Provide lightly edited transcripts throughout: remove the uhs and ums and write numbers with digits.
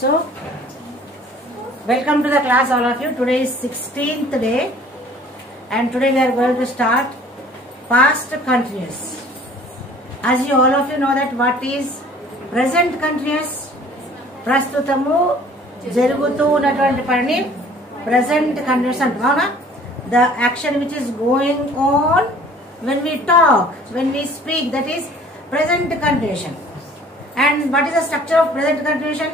So, welcome to the class all of you. Today is 16th day and today we are going to start past continuous. As you all of you know that what is present continuous? ప్రస్తుతము జరుగుతూ ఉన్నటువంటి పనిని present continuous అంటాం. అవునా? The action which is going on when we talk, when we speak, that is present continuation. And what is the structure of present continuation?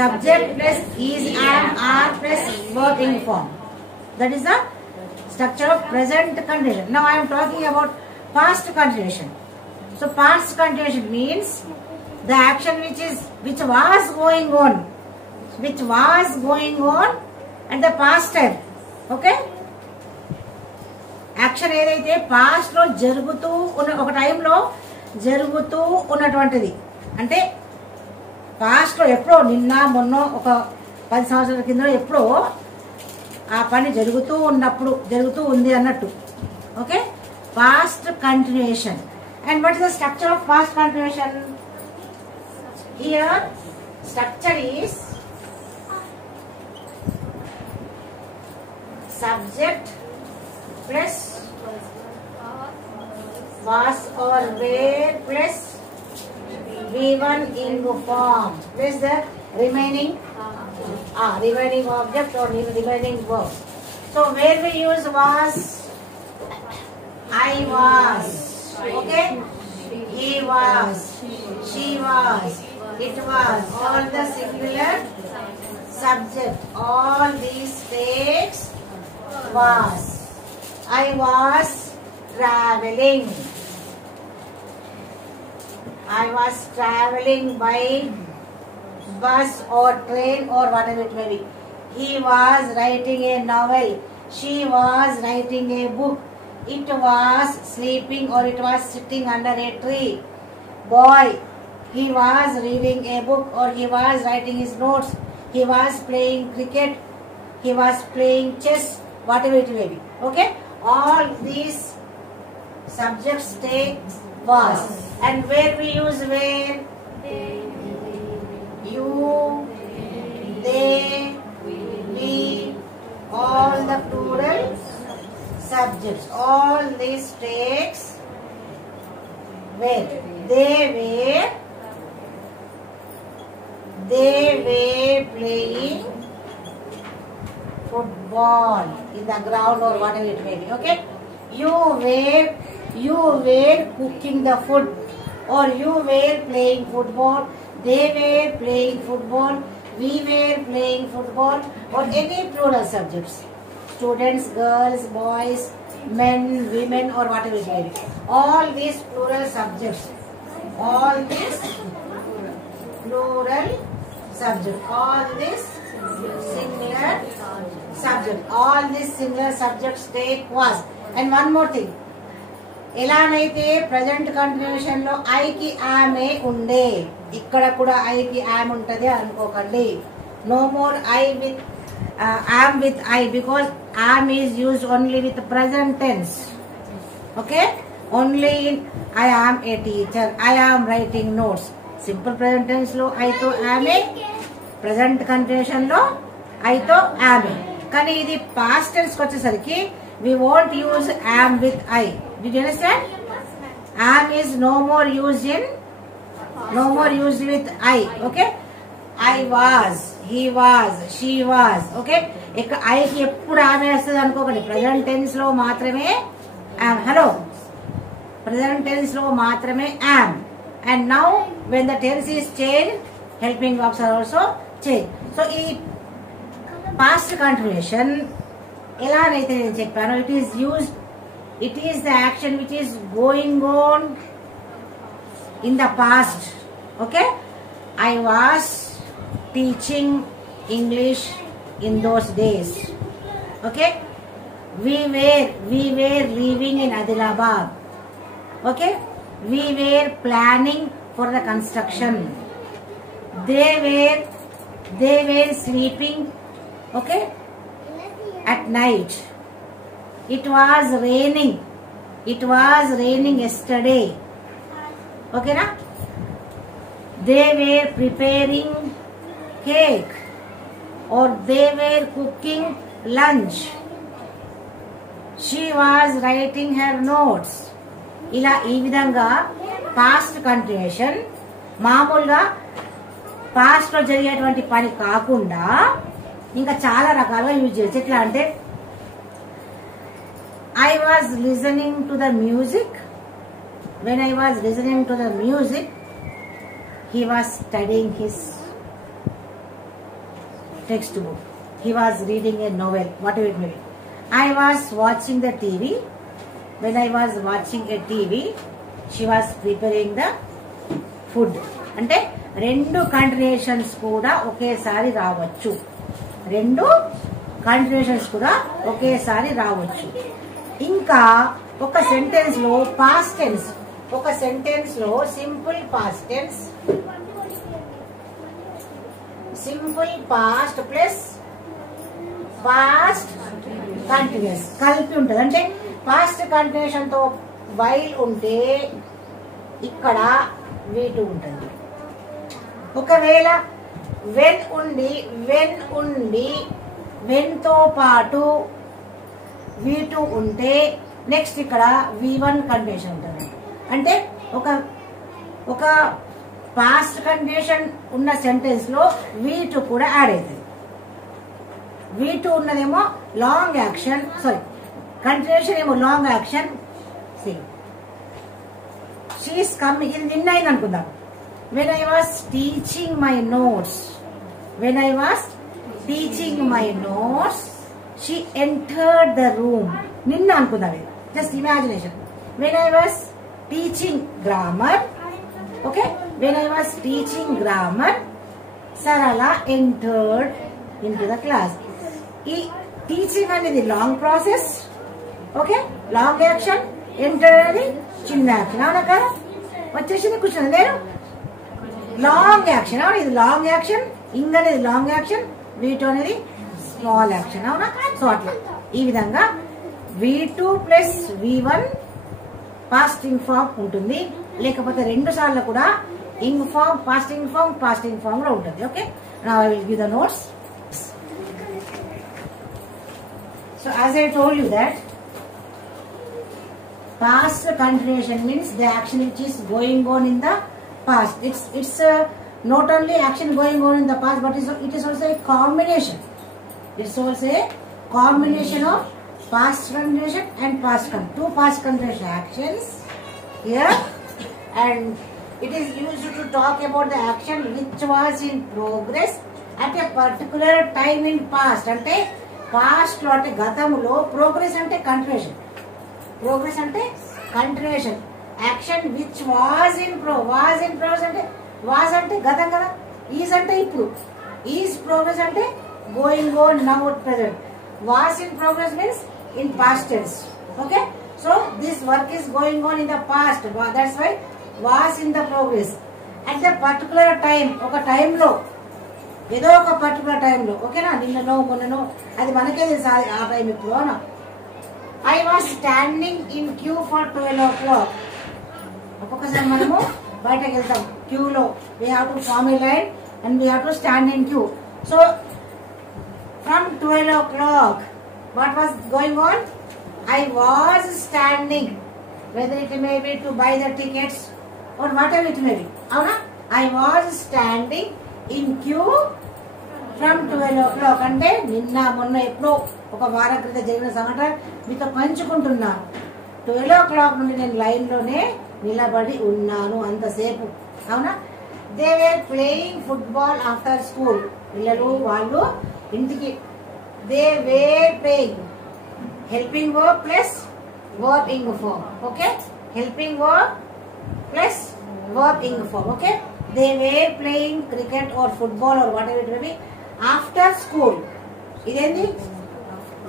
Subject plus is, am, are plus verb in form. That is the structure of present continuation. Now I am talking about past continuation. So past continuation means the action which was going on at the past time. Okay? Action ఏదైతే past లో జరుగుతూ ఉన్న ఒక టైంలో జరుగుతూ ఉన్నటువంటిది అంటే past లో ఎప్పుడో నిన్న మొన్న ఒక 10 సంవత్సరాల కింద ఎప్పుడో ఆ పని జరుగుతూ ఉన్నప్పుడు జరుగుతూ ఉంది అన్నట్టు. Okay, past continuation. And what is the structure of past continuation? Here structure is subject plus was or were plus V1 in form plus the remaining object or remaining verb. So where we use was, I was, okay, he was, she was, it was, all the singular subject, all these takes was. I was traveling. I was traveling by bus or train or whatever it may be. He was writing a novel. She was writing a book. It was sleeping or it was sitting under a tree. Boy, he was reading a book or he was writing his notes. He was playing cricket. He was playing chess. Whatever it may be. Okay? All these subjects take was. And where we use where? You, they, we, all the plural subjects. All these takes where? They were playing football in the ground or whatever it may be. Okay, you were cooking the food or you were playing football, they were playing football, we were playing football, or any plural subjects, students, girls, boys, men, women, or whatever it may be. All these plural subjects, all these plural subjects, all this singular subject, all these singular subjects take was. And one more thing, ఎలానైతే present continuation లో I కి ఆమె ఉండే, ఇక్కడ కూడా I కి am ఉంటది అనుకోకండి. No more I with am with I, because am is used only with present tense. Okay, only in I am a teacher, I am writing notes. Simple present tense లో I తో am, present continuation లో I తో ఆమె. కానీ ఇది past tense కి వచ్చేసరికి we won't use am with I. Did you understand? Am is no more used with I. Okay, I was, he was, she was. Okay, ఇక్కడ I కి ఎప్పుడు ఆమె వస్తుంది అనుకోకండి. ప్రజెంట్ టెన్స్ లో మాత్రమే am. హలో, ప్రజెంట్ టెన్స్ లో మాత్రమే am. And now when the tense is changed, helping verbs are also changed. So ఈ పాస్ట్ కంటిన్యూషన్ ఎలానైతే నేను చెప్పాను, it is the action which is going on in the past. Okay, I was teaching English in those days. Okay, we were living in Adilabad. Okay, we were planning for the construction. They were sleeping. Okay, at night. It was raining yesterday. Okay na? They were preparing cake or they were cooking lunch. She was writing her notes. ఇలా ఈ విధంగా past continuation మామూలుగా past లో జరిగేటువంటి పని కాకుండా ఇంకా చాలా రకాలుగా యూజ్ చేయొచ్చు. ఎట్లా అంటే I was listening to the music. When I was listening to the music, he was studying his textbook. He was reading a novel, whatever it may be. I was watching the TV. When I was watching a TV, she was preparing the food. అంటే రెండు కంటిన్యూషన్స్ కూడా ఒకేసారి రావచ్చు. రెండు కంటిన్యూషన్స్ కూడా ఒకేసారి రావచ్చు. ఇంకా ఒక సెంటెన్స్ లో పాస్ట్ టెన్స్, ఒక సెంటెన్స్ లో simple past tense, simple past plus past continuous కలిపి ఉంటుంది. అంటే పాస్ట్ కంటిన్యూషన్ తో వైల్ ఉంటే ఇక్కడ V2 ఉంటుంది. ఒకవేళ వెన్ ఉండి వెన్ తో పాటు V2 ఉంటే నెక్స్ట్ ఇక్కడ V1 కంటిన్యూషన్ ఉంటుంది. అంటే ఒక పాస్ట్ కంటిన్యూషన్ ఉన్న సెంటెన్స్ లో V2 కూడా యాడ్ అవుతుంది. V2 ఉన్నదేమో లాంగ్ యాక్షన్, సారీ కంటిన్యూషన్ ఏమో లాంగ్ యాక్షన్. షీఈస్ కమింగ్, ఇది నిన్న అయింది అనుకుందాం. When I was teaching my notes, when I was teaching my notes she entered the room. నిన్న అనుకుందాం, ఇది just imagination. When I was teaching grammar, okay, when I was teaching grammar Sarala entered into the class. ఈ teaching అనేది long process, okay, long action. Enter అనేది చిన్న action. అవునా కదా, వచ్చేసింది కూర్చుంది. నేను లాంగ్ యాక్షన్, అవునా, ఇది లాంగ్ యాక్షన్. ఇంగ్ అనేది లాంగ్ యాక్షన్, V2 అనేది స్మాల్ యాక్షన్. అవునా, సో అట్లా ఈ విధంగా V2 plus V1 past ing form ఉంటుంది. లేకపోతే రెండు సార్లు కూడా ing form, past ing form లో ఉంటుంది. Okay, now I will give the notes. So as I told you that past continuation means the action which is going on in the past. It's not only action going on in the past, but it is also a combination. It's also a combination of past continuation and two past continuation actions here, and it is used to talk about the action which was in progress at a particular time in past. అంటే past లో అంటే గతములో, progress అంటే continuation, progress అంటే continuation. Action which was in progress అంటే was అంటే గతం కదా, ఈజ్ అంటే ఇప్పుడు, ఈజ్ ప్రోగ్రెస్ అంటే going on now present. Was in progress means in past tense. Okay, so this work is going on in the past, that's why was in the progress. At the particular time, ఒక టైంలో, ఏదో ఒక particular టైంలో, ఓకేనా, నిన్ననో మొన్ననో, అది మనకే తెలుసు ఆ టైం ఇప్పుడు. అవునా, I was standing in queue for 12 o'clock. ఒక్కొక్కసారి మనము బయటకు వెళ్తాం క్యూలో, we have to form a line and we have to stand in queue. So from 12 o'clock what was going on? I was standing, whether it may be to buy the tickets or whatever it may be. అవునా, I was standing in queue from 12 o'clock. అంటే నిన్న మొన్న ఎప్పుడో ఒక వారం క్రితం జరిగిన సంఘటన మీతో పంచుకుంటున్నాను. 12 o'clock నుండి నేను లైన్ లోనే నిలబడి ఉన్నాను అంతసేపు. అవునా, they were playing football after school. పిల్లలు వాళ్ళు ఇంటికి, they were playing, helping verb plus verb ing form. Okay, helping verb plus verb ing form. Okay, they were playing cricket or football or whatever it may be after school. ఇదేంది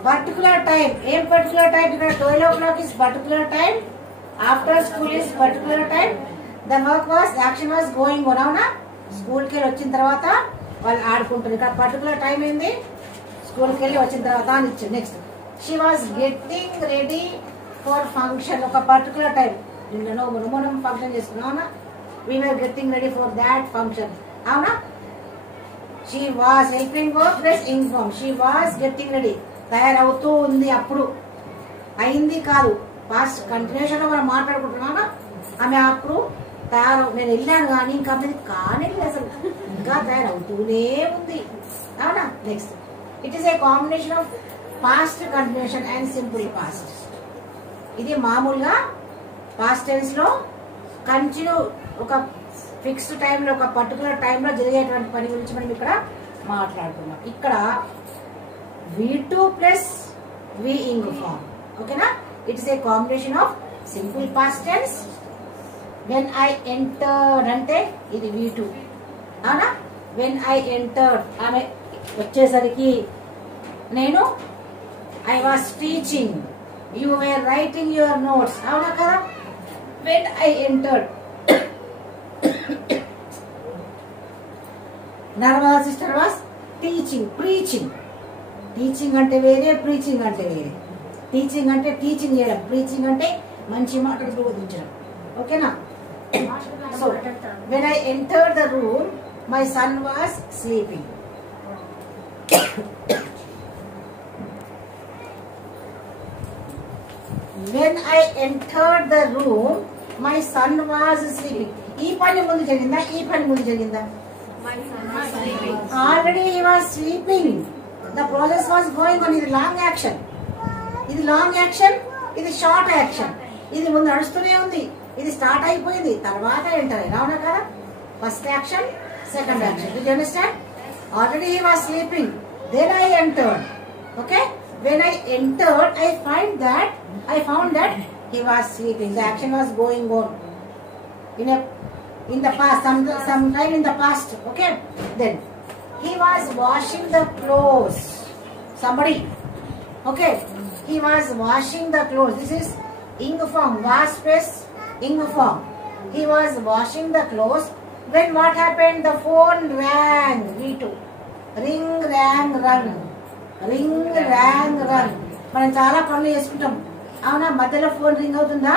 particular time. ఏం particular time? ఇక్కడ 12 o'clock is particular time, after school is particular time, the work was, action was going on. అవునా, స్కూల్కి వెళ్ళి వచ్చిన తర్వాత వాళ్ళు ఆడుకుంటారు. ఇక్కడ పర్టికులర్ టైం ఏంది? స్కూల్కి వెళ్ళి వచ్చిన తర్వాత అని ఇచ్చింది. Next, she was getting ready for function. ఒక పర్టికులర్ టైం, నిన్ననో మనం ఫంక్షన్ చేసుకున్నాం. అవునా, we were getting ready for that function. అవునా, she was helping verb plus ing form. She was getting ready, తయారవుతూ ఉంది. అప్పుడు అయింది కాదు, పాస్ట్ కంటిన్యూషన్ లో మనం మాట్లాడుకుంటున్నామా. ఆమె అప్పుడు నేను వెళ్ళాను కానీ ఇంకా మీద కానీ అసలు ఇంకా తయారవుతూనే ఉంది. అవునా. Next, it is a combination of past continuation and simple past. ఇది మామూలుగా పాస్ట్ టెన్స్ లో కంటిన్యూ ఒక ఫిక్స్డ్ టైంలో ఒక పర్టికులర్ టైంలో జరిగేటువంటి పని గురించి మనం ఇక్కడ మాట్లాడుతున్నాం. ఇక్కడ V2 plus V ing form. ఓకేనా. It is a combination of simple past tense. When I entered అంటే ఇది V2. అవునా. వెన్ ఐ ఎంటర్డ్ ఆమె వచ్చేసరికి నేను I was teaching, you were writing your notes. అవునా కదా. When I entered Narmada sister was teaching, preaching. Teaching అంటే వేరే, ప్రీచింగ్ అంటే వేరే. టీచింగ్ అంటే టీచింగ్ చేయడం, ప్రీచింగ్ అంటే మంచి మాటలు బోధించడం. ఓకేనా. So when I entered the room my son was sleeping. When I entered the room my son was sleeping. ఈ పని ముందు జరిగిందా, ఈ పని ముందు జరిగిందా? Already he was sleeping. The process was going on. ఇది లాంగ్ యాక్షన్, ఇది లాంగ్ యాక్షన్, ఇది షార్ట్ యాక్షన్. ఇది ముందు నడుస్తూనే ఉంది, ఇది స్టార్ట్ అయిపోయింది, తర్వాత ఎంటర్ అయ్యింది. అవునా కదా. First action, second action. Do you understand? Already he was sleeping, then I entered. Okay. when I entered, I found that he was sleeping. The action was going on in the past, sometime in the past. Okay. Then he was washing the clothes. Somebody. Okay. He was washing the clothes. This is ing form. Was plus ing form. He was washing the clothes. When what happened? The phone rang. V2. Ring, rang, rung. Ring rang run. మనం చాలా పనులు చేసుకుంటాం. అవునా. మధ్యలో phone ring అవుతుందా?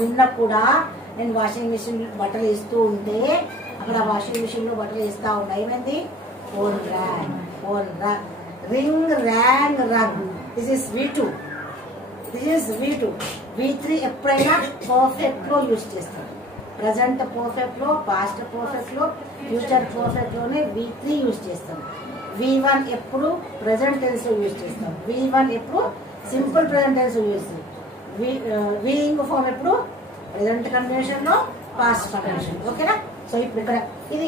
నిన్న కూడా నేను వాషింగ్ మిషన్ బట్టలు వేస్తూ ఉంటే అక్కడ వాషింగ్ మిషన్ లో బట్టలు వేస్తా ఉన్నా. ఏమైంది? Phone rang, phone ring rang run. This is V2. This is V2. V3 ఎప్పుడైనా పర్ఫెక్ట్ లో యూజ్ చేస్తాం. ప్రజెంట్ పర్ఫెక్ట్ లో, పాస్ట్ పర్ఫెక్ట్ లో, ఫ్యూచర్ పర్ఫెక్ట్ లోనే V3 యూజ్ చేస్తాం. V1 ఎప్పుడు ప్రెసెంట్ టెన్స్ లో యూజ్ చేస్తాం. V1 ఎప్పుడు సింపుల్ ప్రెసెంట్ టెన్స్ లో యూజ్ చేస్తాం. V ing ఫామ్ ఎప్పుడు ప్రెసెంట్ కంటిన్యూషన్ లో, పాస్ట్ కంటిన్యూషన్. ఓకేనా. సో ఇప్పుడు ఇక్కడ ఇది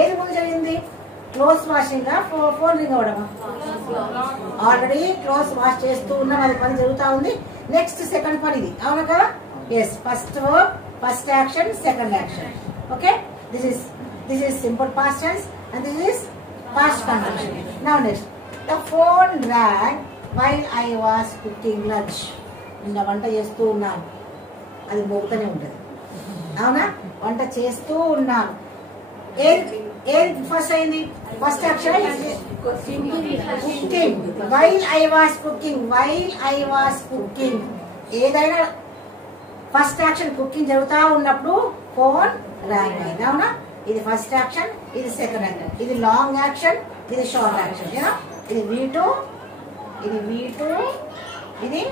ఏది ముందు జరిగింది? క్లోత్ వాషింగ్, ఫోన్ రింగ్ అవడమా? ఆల్రెడీ క్లోత్ వాష్ చేస్తూ ఉన్నాం, అది పని జరుగుతా ఉంది. నెక్స్ట్ సెకండ్ పని ఇది. అవునా కదా. Yes. First action, second action. Okay. This is simple past tense and this is past continuation. Now next, the phone rang while I was cooking lunch. నిన్న వంట చేస్తూ ఉన్నాను, అది మోగుతూనే ఉంటుంది. అవునా. వంట చేస్తూ ఉన్నాను. ఏది ఫస్ట్ అయింది? First action cooking. While I was cooking, while I was cooking. ఏదైనా ఫస్ట్ యాక్షన్ కుకింగ్ జరుగుతా ఉన్నప్పుడు ఫోన్ ర్యాంగ్ అయింది. అవునా. ఇది ఫస్ట్ యాక్షన్, ఇది సెకండ్ యాక్షన్. ఇది లాంగ్ యాక్షన్, ఇది షార్ట్ యాక్షన్. ఇది V2, ఇది V2, ఇది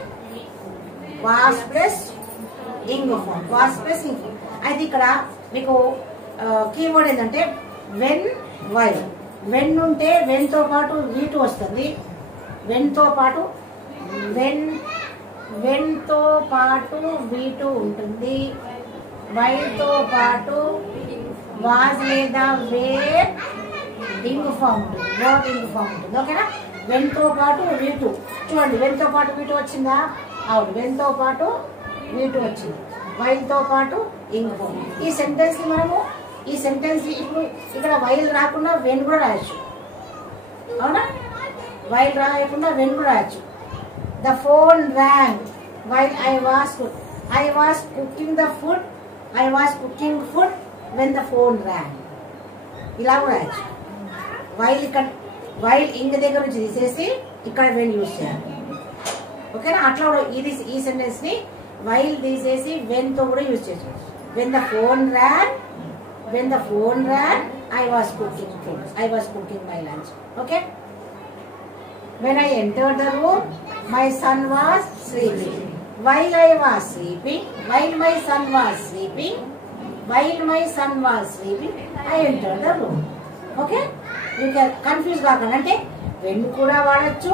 was plus ing form. Was plus ing form. అయితే ఇక్కడ మీకు కీవర్డ్ ఏంటంటే వెన్, వైల్. వెన్ ఉంటే వెన్ తో పాటు V2 వస్తుంది. వెన్ తో పాటు V2 ఉంటుంది. వైల్ తో పాటు వాజ్ లేదా వేర్ ing ఫామ్ ఉంటుంది, వర్బ్ ing ఫామ్ ఉంటుంది. ఓకేనా. వెన్ తో పాటు V2. చూడండి, వెన్ తో పాటు V2 వచ్చిందా? అవును. వెన్ తో పాటు V2 వచ్చింది. వైల్ తో పాటు ing ఫామ్. ఈ సెంటెన్స్ ని మనము ఇప్పుడు ఇక్కడ వైల్ రాకుండా వెన్ కూడా రాయొచ్చు. అవునా. వైల్ రాయకుండా వెన్ కూడా రాయొచ్చు. The phone rang while I was cooking the food. I was cooking food when the phone rang. ఇలా కూడా రాయొచ్చు. వైల్ ing దగ్గర నుంచి తీసేసి ఇక్కడ వెన్ యూజ్ చేయాలి. ఓకేనా. అట్లా కూడా ఈ సెంటెన్స్ ని వైల్ తీసేసి వెన్ తో కూడా యూజ్ చేయొచ్చు. when the phone rang I was cooking food. I was cooking my lunch. Okay. When I entered the room, my son was sleeping. While I was sleeping, while my son was sleeping, I entered the room. Okay. You can confuse కాకుండా అంటే when కూడా వాడచ్చు,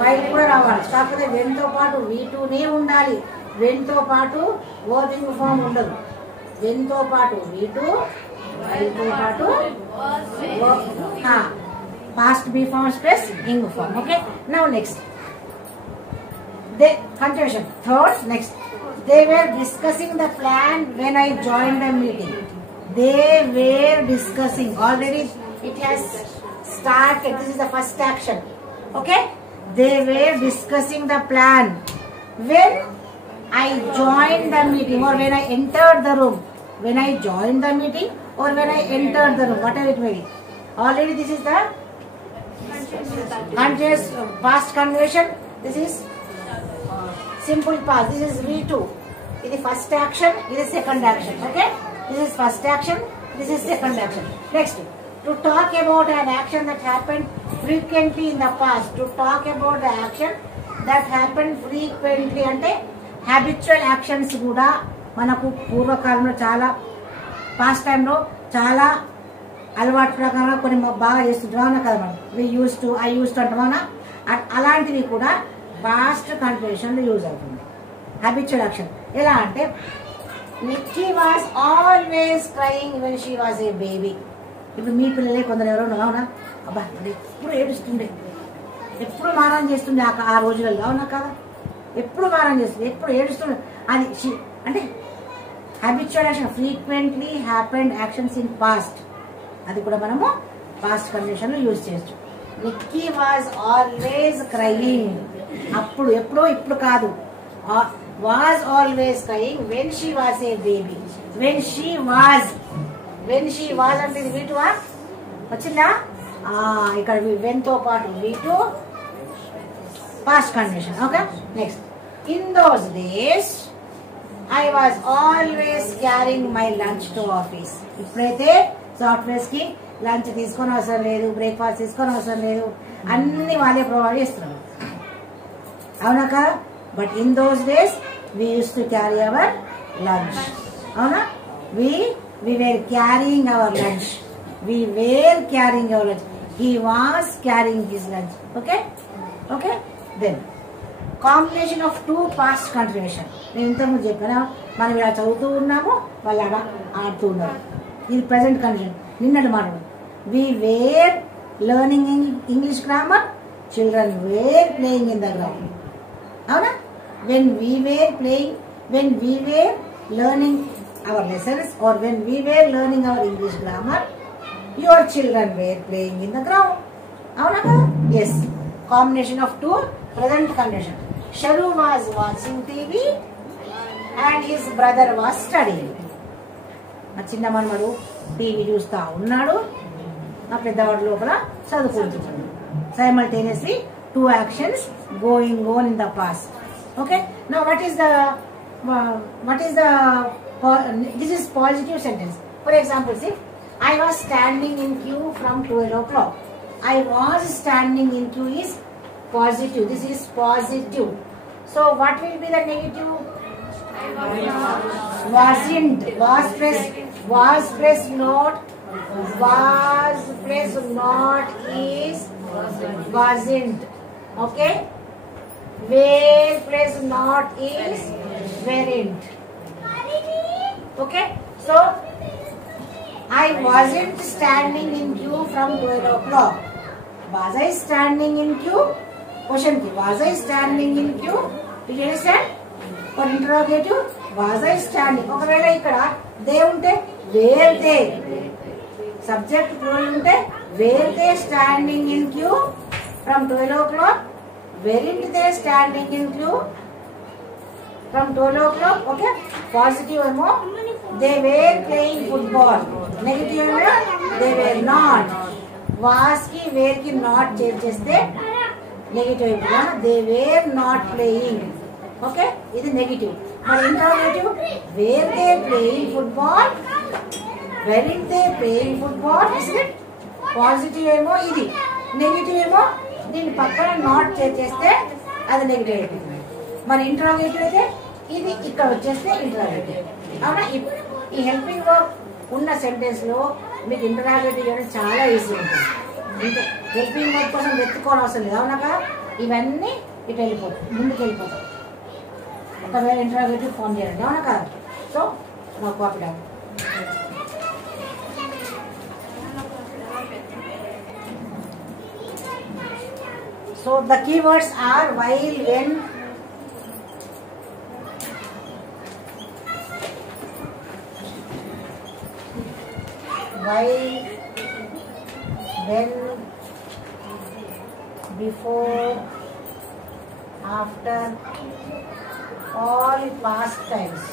while కూడా రావచ్చు. కాకపోతే when తో పాటు V2 నే ఉండాలి. when తో పాటు వర్బింగ్ ఫామ్ ఉండదు. when తో పాటు V2, while తో పాటు past B form plus ing form. Okay. Now next. They continuation. Third, next. They were discussing the plan when I joined the meeting. They were discussing. Already it has started. This is the first action. Okay. They were discussing the plan when I joined the meeting or when I entered the room. When I joined the meeting or when I entered the room. Whatever it may be. Already this is the continuous past continuation. This is simple past. This is V2. This is first action. This is second action. Okay. This is first action. This is second action. Next, to talk about an action that happened frequently in the past. To talk about the action that happened frequently అంటే habitual actions కూడా మనకు పూర్వకాలంలో చాలా past టైంలో చాలా అలవాటు ప్రకారంగా కొన్ని బాగా చేస్తుంటాం కదా మనం. ఐ యూస్ టు అంటామా, అలాంటివి కూడా పాస్ట్ కంటిన్యూషన్ లో యూజ్ అవుతుంది. హ్యాబిచువల్ యాక్షన్ ఎలా అంటే Nikki was always crying when she was a baby. ఇప్పుడు మీ పిల్లలే కొందరు ఎవరో అవునా, అబ్బా ఎప్పుడు ఏడుస్తుండే, ఎప్పుడు మారం చేస్తుంది ఆ రోజులలో, అవునా కదా, ఎప్పుడు మారం చేస్తుంది, ఎప్పుడు ఏడుస్తుండే. అది అంటే habitual action, frequently happened actions in past. అది కూడా మనము పాస్ట్ కండిషన్ లో యూజ్ చేయొచ్చు. నిక్కీ వాజ్ ఆల్వేస్ క్రైయింగ్, అప్పుడు ఎప్పుడో, ఇప్పుడు కాదు. Was always crying when she was a baby. When she was అంటే ఇది V2 వచ్చిందా? ఇక్కడ వెన్ తో పాటు V2 past condition. Okay. Next, in those days I was always carrying my lunch to office. ఇప్పుడైతే సాఫ్ట్వేర్స్ కి లంచ్ తీసుకొని అవసరం లేదు, బ్రేక్ఫాస్ట్ తీసుకొని అవసరం లేదు, అన్ని వాళ్ళే ప్రొవైడ్ చేస్తున్నారు, అవునా కదా. But in those days we use to carry hour lunch, అవునా. we were carrying our lunch. We were carrying our lunch. He was carrying his lunch. Okay. Then combination of two past continuation. నేను ఇంతకుముందు చెప్పాను, మనం ఇలా చదువుతూ ఉన్నాము, వాళ్ళు అలా ఆడుతూ ఉన్నారు. ఇది ప్రెసెంట్ కండిషన్, నిన్నటి మాట. We were learning English grammar. Children were playing in the ground. అవునా. When we were learning our lessons or when we were learning our English grammar, your children were playing in the ground. Avuna kada? Yes. Combination of two present condition. Sharu was watching TV and his brother was studying. నా చిన్న మనవడు TV చూస్తా ఉన్నాడు, నా పెద్దవాడు లోపల చదువుకుంటున్నాడు. Simultaneously two actions going on in the past. Okay. Now what is the this is positive sentence. For example, see, I was standing in queue from 12 o'clock. I was standing in queue is positive. This is positive. So what will be the negative? Wasn't. Was plus not is wasn't. Okay. Were plus not is weren't. Okay. So I wasn't standing in queue from 12 o'clock. Was I standing in queue? Question ki, was I standing in queue? Did you understand? For interrogative, was I standing? ఒకవేళ ఇక్కడ they ఉంటే were they. Subject plural ఉంటే were they standing in queue from 12 o'clock? Weren't they standing in queue from 12 o'clock? Okay. Positive emo, they were playing football. Negative emo, they were not. Was ki were ki not change cheste negative emo, they were not playing. Okay. This is negative. But interrogative, were they playing football? Weren't they playing football? Positive ఏమో ఇది, negative ఏమో దీన్ని పక్కన not చేస్తే అది negative అవుతుంది. మరి interrogative అయితే ఇది ఇక్కడ వచ్చేస్తే ఇంట్రాగేటివ్. అవునా? ఈ హెల్పింగ్ వర్క్ ఉన్న సెంటెన్స్ లో మీకు ఇంటరాగేటివ్ చేయడం చాలా ఈజీ ఉంటుంది. హెల్పింగ్ వర్క్ కోసం వెతుక్కోవడం అవసరం లేదు. అవునా కదా? ఇవన్నీ ఇటు వెళ్ళిపోతాయి, ముందుకు వెళ్ళిపోతాయి ఒకవేళ ఇంటరాగేటివ్ ఫామ్ చేయండి. అవునా కదా? సో నాకు copy down. So the keywords are while, when, before, after, all past tense.